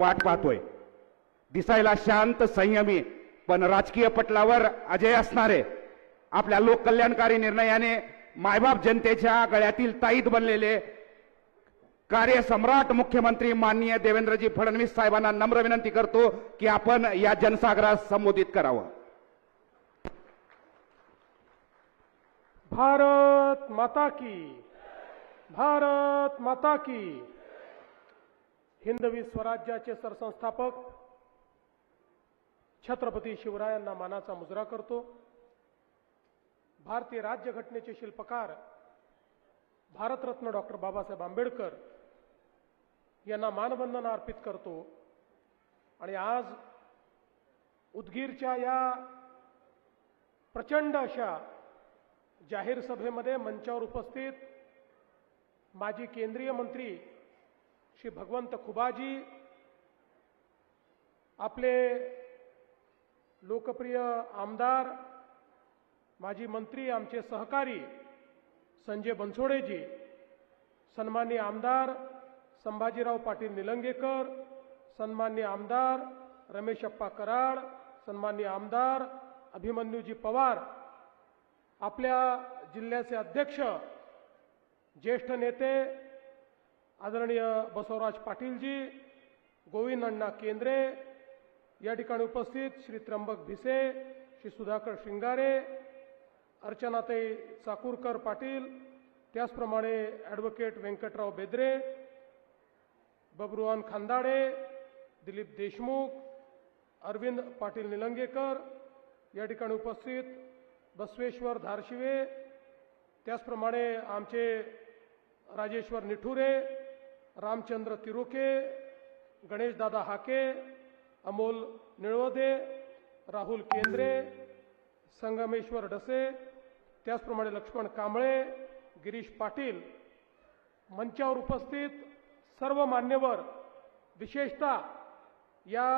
वाट पाहतोय. दिसायला शांत संयमी पण राजकीय पटलावर अजय असणारे. आपल्या लोककल्याणकारी निर्णयाने मायबाप जनतेच्या गळ्यातील ताईत बनलेले कार्यसम्राट मुख्यमंत्री माननीय देवेंद्रजी फडणवीस साहेबांना नम्र विनंती करतो की आपण या जनसागरास संबोधित करावं. भारत माता की भारत माता की. हिंदवी स्वराज्याचे सरसंस्थापक छत्रपती शिवरायांना मानाचा मुजरा करतो. भारतीय राज्यघटनेचे शिल्पकार भारतरत्न डॉक्टर बाबासाहेब आंबेडकर यांना मानवंदना अर्पित करतो. आणि आज उदगीरच्या या प्रचंड अशा जाहीर सभेमध्ये मंचावर उपस्थित माजी केंद्रीय मंत्री श्री भगवंत खुबाजी आपले लोकप्रिय आमदार माजी मंत्री आमचे सहकारी संजय बनसोडेजी सन्मान्य आमदार संभाजीराव पाटील निलंगेकर सन्मान्य आमदार रमेशप्पा कराड सन्मान्य आमदार अभिमन्यूजी पवार आपल्या जिल्ह्याचे अध्यक्ष ज्येष्ठ नेते आदरणीय बसवराज पाटीलजी गोविंद अण्णा केंद्रे या ठिकाणी उपस्थित श्री त्र्यंबक भिसे श्री सुधाकर शिंगारे अर्चनाताई चाकूरकर पाटील त्याचप्रमाणे ॲडव्होकेट व्यंकटराव बेद्रे बबरुवान खांदाडे दिलीप देशमुख अरविंद पाटील निलंगेकर या ठिकाणी उपस्थित बसवेश्वर धारशिवे त्याचप्रमाणे आमचे राजेश्वर निठुरे रामचंद्र तिरुके गणेशदादा हाके अमोल निळवदे राहुल केंद्रे संगमेश्वर डसे त्याचप्रमाणे लक्ष्मण कांबळे गिरीश पाटील मंचावर उपस्थित सर्व मान्यवर विशेषतः या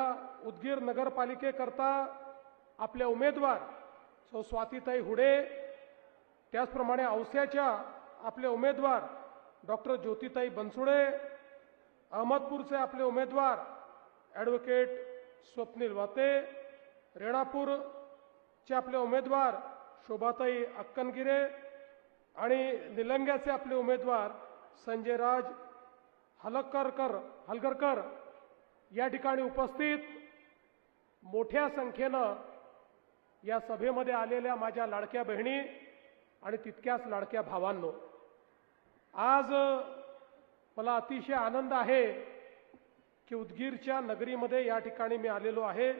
उदगीर नगरपालिकेकरता आपले उमेदवार सो स्वातीताई हुडे त्याचप्रमाणे औस्याच्या आपले उमेदवार डॉक्टर ज्योतिताई बनसुडे अहमदपूरचे आपले उमेदवार ॲडव्होकेट स्वप्नील वाते रेणापूरचे आपले उमेदवार शोभाताई अक्कनगिरे आणि निलंग्याचे आपले उमेदवार संजय राज हलकरकर हलगरकर या ठिकाणी उपस्थित मोठ्या संख्येनं या सभेमध्ये आलेल्या माझ्या लाडक्या बहिणी आणि तितक्याच लाडक्या भावांनो. आज मला अतिशय आनंद आहे की उदगीरच्या नगरीमध्ये या ठिकाणी मी आलेलो आहे.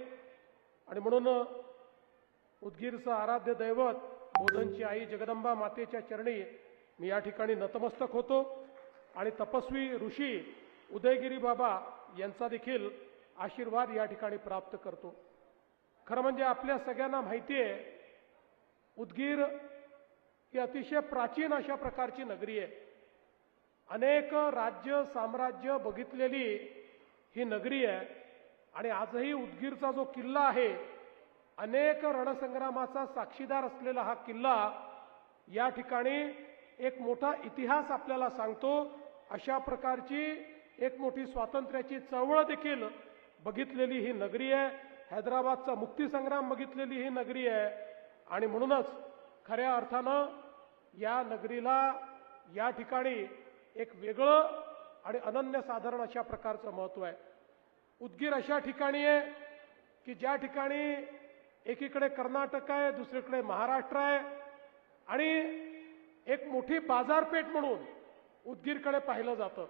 आणि म्हणून उदगीरचं आराध्य दैवत बोधनची आई जगदंबा मातेच्या चरणी मी या ठिकाणी नतमस्तक होतो. आणि तपस्वी ऋषी उदयगिरी बाबा यांचा देखील आशीर्वाद या ठिकाणी प्राप्त करतो. खरं म्हणजे आपल्या सगळ्यांना माहिती आहे उदगीर ही अतिशय प्राचीन अशा प्रकारची नगरी आहे. अनेक राज्य साम्राज्य बघितलेली ही नगरी आहे. आणि आजही उदगीरचा जो किल्ला आहे अनेक रणसंग्रामाचा साक्षीदार असलेला हा किल्ला या ठिकाणी एक मोठा इतिहास आपल्याला सांगतो. अशा प्रकारची एक मोठी स्वातंत्र्याची चळवळ देखील बघितलेली ही नगरी आहे. हैदराबादचा मुक्तीसंग्राम बघितलेली ही नगरी आहे. आणि म्हणूनच खऱ्या अर्थानं या नगरीला या ठिकाणी एक वेगळं आणि अनन्यसाधारण अशा प्रकारचं महत्त्व आहे. उदगीर अशा ठिकाणी आहे की ज्या ठिकाणी एकीकडे कर्नाटक आहे दुसरीकडे महाराष्ट्र आहे आणि एक मोठी बाजारपेठ म्हणून उदगीरकडे पाहिलं जातं.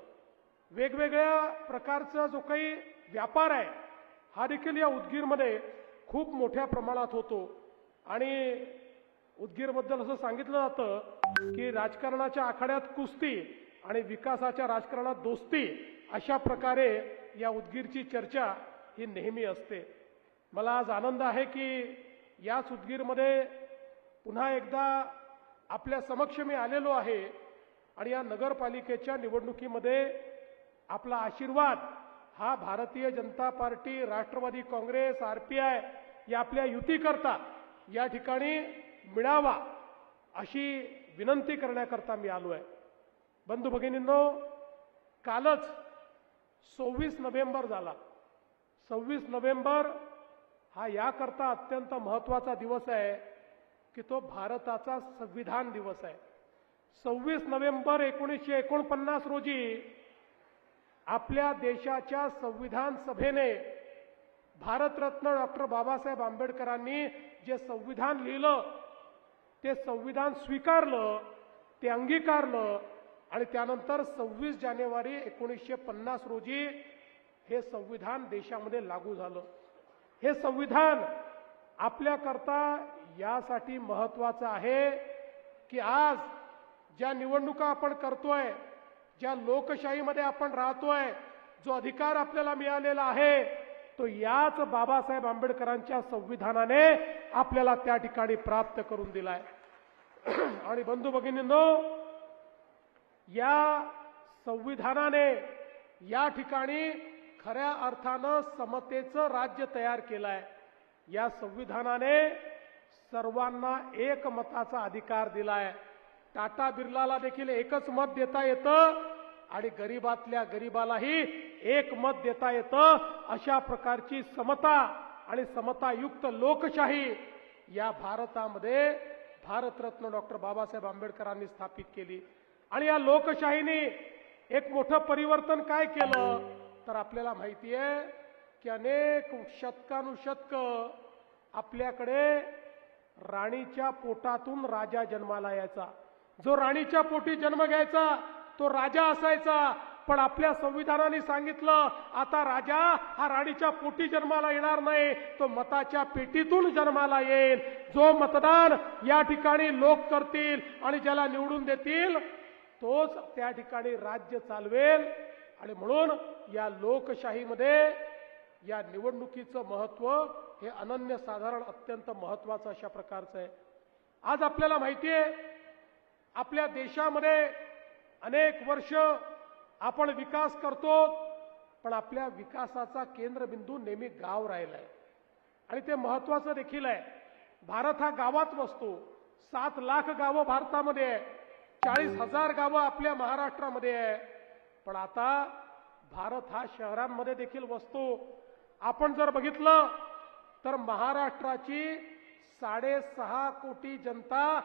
वेगवेगळ्या प्रकारचा जो काही व्यापार आहे हा देखील या उदगीरमध्ये खूप मोठ्या प्रमाणात होतो. आणि उदगीरबद्दल असं सांगितलं जातं की राजकारणाच्या आखाड्यात कुस्ती आणि विकासाच्या राजकारणात दोस्ती अशा प्रकारे या उदगीरची चर्चा ही नेहमी असते. मला आज आनंद आहे की याच उदगीरमध्ये पुन्हा एकदा आपल्या समक्ष मी आलेलो आहे आणि या नगरपालिकेच्या निवडणुकीमध्ये आपला आशीर्वाद हा Bharatiya Janata Party Rashtrawadi Congress R P I या आपल्या युतीकरता या ठिकाणी मिळावा अशी विनंती करण्याकरता मी आलो आहे बंधू भगिनींनो कालच सव्वीस नोव्हेंबर झाला. सव्वीस नोव्हेंबर हा याकरता अत्यंत महत्त्वाचा दिवस आहे की तो भारताचा संविधान दिवस आहे. सव्वीस नोव्हेंबर एकोणीसशे एकोणपन्नास रोजी आपल्या देशाच्या संविधान सभेने भारतरत्न डॉक्टर बाबासाहेब आंबेडकरांनी जे संविधान लिहिलं ते संविधान स्वीकारलं ते अंगीकारलं आणि त्यानंतर सव्वीस जानेवारी एकोणीसशे पन्नास रोजी हे संविधान देशामध्ये लागू झालं. हे संविधान आपल्याकरता यासाठी महत्वाचं आहे की आज ज्या निवडणुका आपण करतोय ज्या लोकशाहीमध्ये आपण राहतोय जो अधिकार आपल्याला मिळालेला आहे तो याच बाबासाहेब आंबेडकरांच्या संविधानाने आपल्याला त्या ठिकाणी प्राप्त करून दिलाय. आणि बंधू भगिनींनो या संविधानाने या ठिकाणी खऱ्या अर्थानं समतेचं राज्य तयार केलंय. या संविधानाने सर्वांना एकमताचा अधिकार दिलाय. टाटा बिर्लाला देखील एकच मत देता येतं आणि गरीबातल्या गरीबालाही एक मत देता येतं अशा प्रकारची समता आणि समतायुक्त लोकशाही या भारतामध्ये भारतरत्न डॉक्टर बाबासाहेब आंबेडकरांनी स्थापित केली. आणि या लोकशाहीने एक मोठं परिवर्तन काय केलं? तर आपल्याला माहिती आहे की अनेक शतकानुशतक आपल्याकडे राणीच्या पोटातून राजा जन्माला यायचा. जो राणीच्या पोटी जन्म घ्यायचा तो राजा असायचा. पण आपल्या संविधानाने सांगितलं आता राजा हा राणीच्या पोटी जन्माला येणार नाही तो मताच्या पेटीतून जन्माला येईल. जो मतदान या ठिकाणी लोक करतील आणि ज्याला निवडून देतील तोच त्या ठिकाणी राज्य चालवेल. आणि म्हणून या लोकशाहीमध्ये या निवडणुकीचं महत्त्व हे अनन्यसाधारण अत्यंत महत्वाचं अशा प्रकारचं आहे. आज आपल्याला माहिती आहे आपल्या देशामध्ये अनेक वर्ष आपण विकास करतो पण आपल्या विकासाचा केंद्रबिंदू नेहमी गाव राहिलाय आणि ते महत्वाचं देखील आहे. भारत हा गावात वसतो. सात लाख गावं भारतामध्ये आहे चाळीस हजार गावं आपल्या महाराष्ट्रामध्ये आहे. पण आता भारत हा शहरांमध्ये देखील वसतो. आपण जर बघितलं तर महाराष्ट्राची साडेसहा कोटी जनता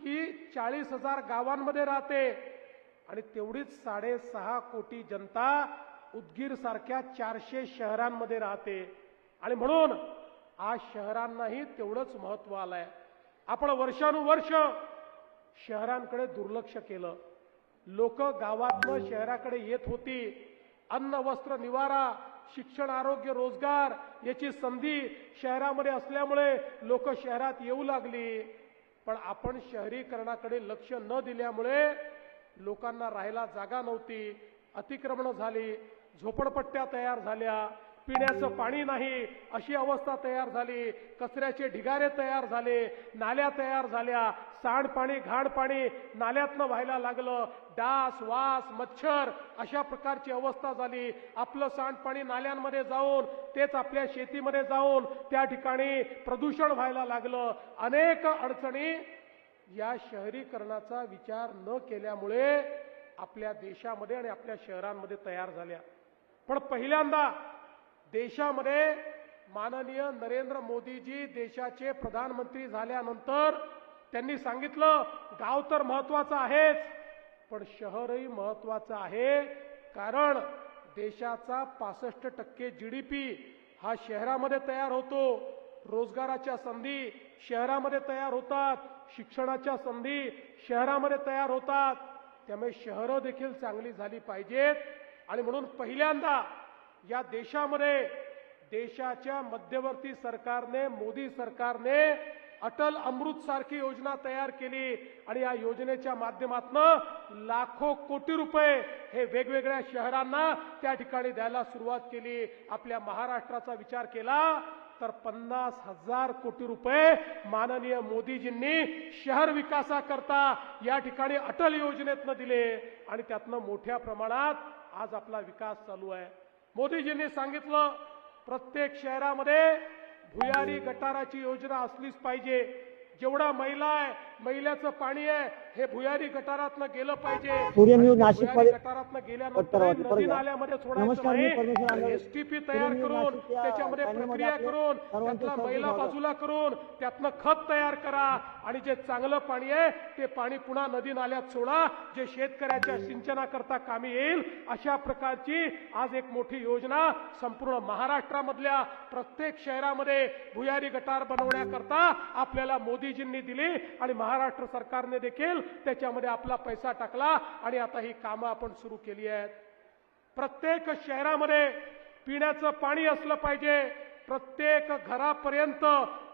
ही चाळीस हजार गावांमध्ये राहते. आणि तेवढीच साडेसहा कोटी जनता उदगीर सारख्या चारशे शहरांमध्ये राहते. आणि म्हणून आज शहरांनाही तेवढंच महत्त्व आलंय. आपण वर्षानुवर्ष शहरांकडे दुर्लक्ष केलं. लोक गावातनं शहराकडे येत होती. अन्न वस्त्र निवारा शिक्षण आरोग्य रोजगार याची संधी शहरामध्ये असल्यामुळे लोक शहरात येऊ लागली. पण आपण शहरीकरणाकडे लक्ष न दिल्यामुळे लोकांना राहायला जागा नव्हती. अतिक्रमणं झाली. झोपडपट्ट्या तयार झाल्या. पिण्याचं पाणी नाही अशी अवस्था तयार झाली. कचऱ्याचे ढिगारे तयार झाले. नाल्या तयार झाल्या. सांडपाणी घाणपाणी नाल्यातनं व्हायला लागलं. डास वास मच्छर अशा प्रकारची अवस्था झाली. आपलं सांडपाणी नाल्यांमध्ये जाऊन तेच आपल्या शेतीमध्ये जाऊन त्या ठिकाणी प्रदूषण व्हायला लागलं. अनेक अडचणी या शहरीकरणाचा विचार न केल्यामुळे आपल्या देशामध्ये आणि आपल्या शहरांमध्ये तयार झाल्या. पण पहिल्यांदा देशामध्ये माननीय नरेंद्र मोदीजी देशाचे प्रधानमंत्री झाल्यानंतर त्यांनी सांगितलं गाव तर महत्वाचं आहेच पण शहरही महत्वाचं आहे कारण देशाचा पासष्ट टक्के जी डी पी हा शहरामध्ये तयार होतो. रोजगाराच्या संधी शहरामध्ये तयार होतात शिक्षणाच्या संधी शहरामध्ये तयार होतात. त्यामुळे शहरं देखील चांगली झाली पाहिजेत. आणि म्हणून पहिल्यांदा या देशामध्ये देशाच्या मध्यवर्ती सरकारने मोदी सरकारने अटल अमृत सारखी योजना तयार केली आणि या योजनेच्या माध्यमातून लाखो कोटी रुपये हे वेगवेगळ्या शहरांना त्या ठिकाणी द्यायला सुरुवात केली. आपल्या महाराष्ट्राचा विचार केला तर पन्नास हजार कोटी रुपये माननीय मोदीजींनी शहर विकासाकरता या ठिकाणी अटल योजनेतनं दिले आणि त्यातनं मोठ्या प्रमाणात आज आपला विकास चालू आहे. मोदीजींनी सांगितलं प्रत्येक शहरामध्ये भुयारी गटाराची योजना असलीच पाहिजे. जेवढा महिला आहे मैल्याचं पाणी आहे हे भुयारी गटारातनं गेलं पाहिजे. सूर्य न्यूज नाशिक गटारातनं गेल्यानंतर नाल्यामध्ये सोडायचं. एसटीपी तयार करून त्याच्यामध्ये प्रक्रिया करून त्यातला मैला स्वागत. बाजूला करून त्यातनं खत तयार करा. आणि जे चांगलं पाणी आहे ते पाणी पुन्हा नदी नाल्यात सोडा. जे शेतकऱ्याच्या सिंचनाकरता कामी येईल अशा प्रकारची आज एक मोठी योजना संपूर्ण महाराष्ट्रामधल्या प्रत्येक शहरामध्ये भुयारी गटार बनवण्याकरता आपल्याला मोदीजींनी दिली. आणि महाराष्ट्र सरकारने देखील त्याच्यामध्ये आपला पैसा टाकला आणि आता ही कामं आपण सुरू केली आहेत. प्रत्येक शहरामध्ये पिण्याचं पाणी असलं पाहिजे प्रत्येक घरापर्यंत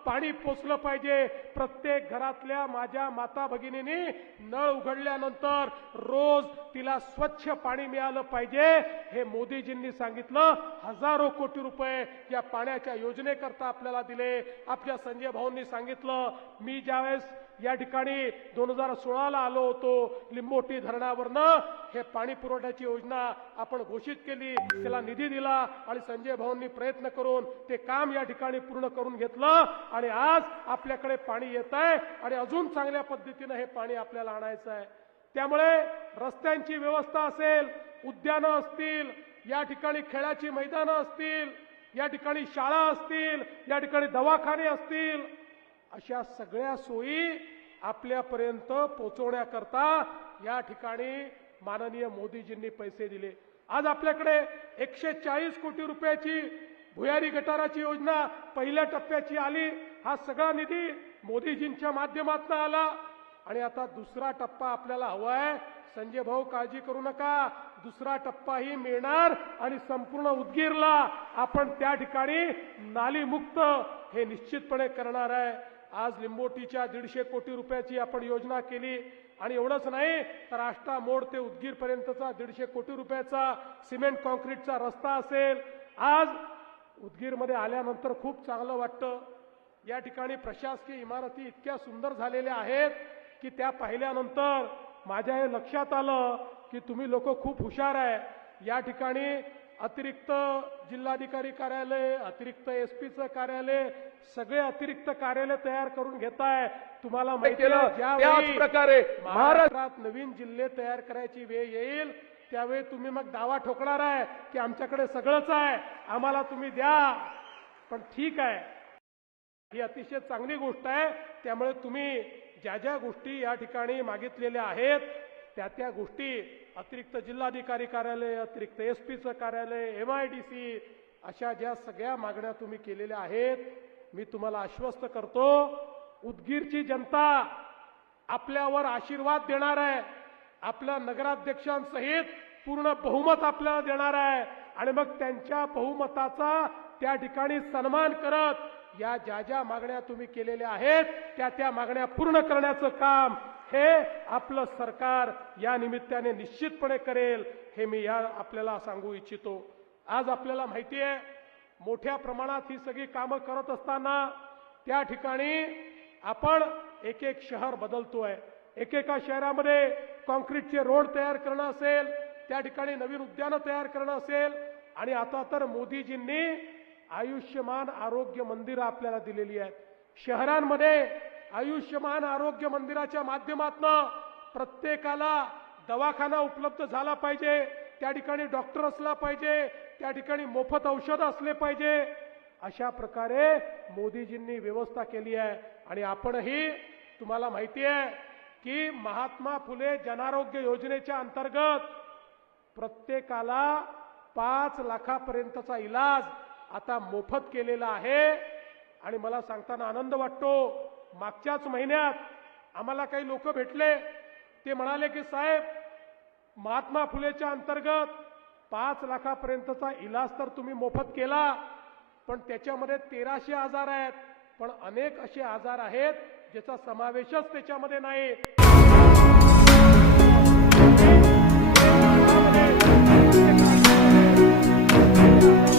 पाणी पोचलं पाहिजे प्रत्येक घरातल्या माझ्या माता भगिनींनी नळ उघडल्यानंतर रोज तिला स्वच्छ पाणी मिळालं पाहिजे हे मोदीजींनी सांगितलं. हजारो कोटी रुपये या पाण्याच्या योजनेकरता आपल्याला दिले. आपल्या संजय भाऊंनी सांगितलं मी ज्यावेळेस या ठिकाणी दोन हजार सोळाला आलो होतो. लिंबोटी धरणावरनं हे पाणी पुरवठ्याची योजना आपण घोषित केली. त्याला निधी दिला आणि संजय भाऊंनी प्रयत्न करून ते काम या ठिकाणी पूर्ण करून घेतलं. आणि आज आपल्याकडे पाणी येत आहे आणि अजून चांगल्या पद्धतीनं हे पाणी आपल्याला आणायचं आहे. त्यामुळे रस्त्यांची व्यवस्था असेल उद्यानं असतील या ठिकाणी खेळाची मैदानं असतील या ठिकाणी शाळा असतील या ठिकाणी दवाखाने असतील अशा सगळ्या सोयी आपल्यापर्यंत पोहोचवण्याकरता या ठिकाणी माननीय मोदीजींनी पैसे दिले. आज आपल्याकडे एकशे चाळीस कोटी रुपयाची भुयारी गटाराची योजना पहिल्या टप्प्याची आली. हा सगळा निधी मोदीजींच्या माध्यमातून आला. आणि आता दुसरा टप्पा आपल्याला हवा आहे. संजय भाऊ काळजी करू नका. दुसरा टप्पाही मिळणार आणि संपूर्ण उदगीरला आपण त्या ठिकाणी नालीमुक्त हे निश्चितपणे करणार आहे. आज लिंबोटीच्या दीडशे कोटी रुपयाची आपण योजना केली. आणि एवढंच नाही तर आष्टा मोड ते उदगीर पर्यंतचा दीडशे कोटी रुपयाचा सिमेंट कॉन्क्रीटचा रस्ता असेल. आज उदगीरमध्ये आल्यानंतर खूप चांगलं वाटतं. या ठिकाणी प्रशासकीय इमारती इतक्या सुंदर झालेल्या आहेत की त्या पाहिल्यानंतर माझ्या हे लक्षात आलं की तुम्ही लोक खूप हुशार आहे. या ठिकाणी अतिरिक्त जिल्हाधिकारी कार्यालय अतिरिक्त एस पीचं कार्यालय सगळे अतिरिक्त कार्यालय तयार करून घेताय. तुम्हाला माहिती त्याच प्रकारे महाराष्ट्र महाराष्ट्रात नवीन जिल्हे तयार करायची वेळ येईल त्यावेळी तुम्ही मग दावा ठोकणार आहे की आमच्याकडे सगळंच आहे. आम्हाला तुम्ही द्या. पण ठीक आहे. ही अतिशय चांगली गोष्ट आहे. त्यामुळे तुम्ही ज्या ज्या गोष्टी या ठिकाणी मागितलेल्या आहेत त्या त्या गोष्टी अतिरिक्त जिल्हाधिकारी कार्यालय अतिरिक्त एस पीचं कार्यालय एम आय डी सी अशा ज्या सगळ्या मागण्या तुम्ही केलेल्या आहेत मी तुम्हाला आश्वस्त करतो उदगीरची जनता आपल्यावर आशीर्वाद देणार आहे. आपल्या नगराध्यक्षांसहित पूर्ण बहुमत आपल्याला देणार आहे. आणि मग त्यांच्या बहुमताचा त्या ठिकाणी सन्मान करत या ज्या ज्या मागण्या तुम्ही केलेल्या आहेत त्या त्या मागण्या पूर्ण करण्याचं काम हे आपलं सरकार या निमित्ताने निश्चितपणे करेल हे मी या आपल्याला सांगू इच्छितो. आज आपल्याला माहिती आहे मोठ्या प्रमाणात ही सगळी कामं करत असताना त्या ठिकाणी आपण एक एक शहर बदलतोय. एकेका शहरामध्ये कॉन्क्रीटचे रोड तयार करणं असेल त्या ठिकाणी नवीन उद्यानं तयार करणं असेल आणि आता तर मोदीजींनी आयुष्यमान आरोग्य मंदिरं आपल्याला दिलेली आहेत. शहरांमध्ये आयुष्यमान आरोग्य मंदिराच्या माध्यमातून प्रत्येकाला दवाखाना उपलब्ध झाला पाहिजे त्या ठिकाणी डॉक्टर असला पाहिजे त्या ठिकाणी मोफत औषध असले पाहिजे. अशा प्रकारे मोदीजींनी व्यवस्था केली आहे. आणि आपणही तुम्हाला माहिती आहे की महात्मा फुले जनारोग्य योजनेच्या अंतर्गत प्रत्येकाला पाच लाखापर्यंतचा इलाज आता मोफत केलेला आहे. आणि मला सांगताना आनंद वाटतो मागच्याच महिन्यात आम्हाला काही लोक भेटले. ते म्हणाले की साहेब महात्मा फुलेच्या अंतर्गत पाच लाखापर्यंतचा इलाज तर तुम्ही मोफत केला पण त्याच्यामध्ये तेराशे आजार आहेत. पण अनेक असे आजार आहेत ज्याचा समावेशच त्याच्यामध्ये नाही. आम्ही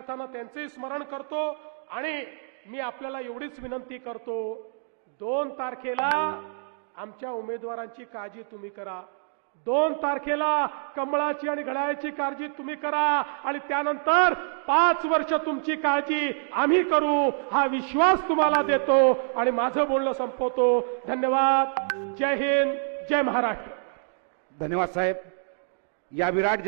स्मरण करतो आणि मी आपल्याला एवढीच विनंती करतो दोन तारखेला आमच्या उमेदवारांची काळजी तुम्ही करा. दोन तारखेला कमळाची आणि घड्याळाची काळजी तुम्ही करा आणि त्यानंतर पाच वर्ष तुमची काळजी आम्ही करू हा विश्वास तुम्हाला देतो आणि माझं बोलणं संपवतो. धन्यवाद. जय हिंद. जय महाराष्ट्र. धन्यवाद साहेब. या विराट